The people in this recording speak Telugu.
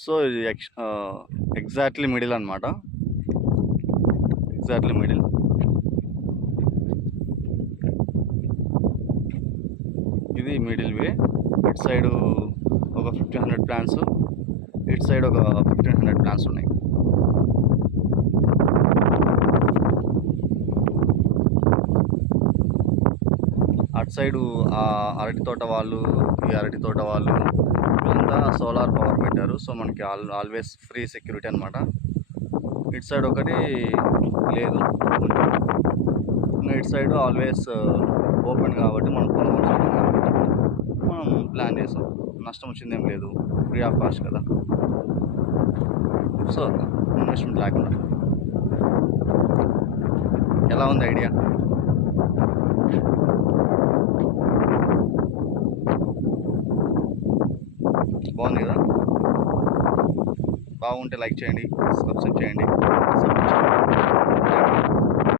సో ఇది ఎగ్జాక్ట్లీ మిడిల్ అనమాట. Exactly middle. ఇది మిడిల్ వే. ఇటు సైడు ఒక 1500 ప్లాన్స్, ఇటు సైడ్ ఒక 1500 ప్లాన్స్ ఉన్నాయి. అటు సైడు ఆ అరటి తోట వాళ్ళు, ఈ అరటి తోట వాళ్ళు వీళ్ళంతా సోలార్ పవర్ పెట్టారు. సో మనకి ఆల్వేస్ ఫ్రీ సెక్యూరిటీ అనమాట. ఇటు సైడ్ ఒకటి లేదు, ఇటు సైడ్ ఆల్వేస్ ఓపెన్ కాబట్టి మనం పొలం వచ్చింది కాబట్టి మనం ప్లాన్ చేసాం. నష్టం వచ్చిందేం లేదు, ఫ్రీ ఆఫ్ కాస్ట్ కదా. సో ఇన్వెస్ట్మెంట్ లేకుండా. ఎలా ఉంది ఐడియా? బాగుంది కదా? బాగుంటే లైక్ చేయండి, సబ్స్క్రైబ్ చేయండి.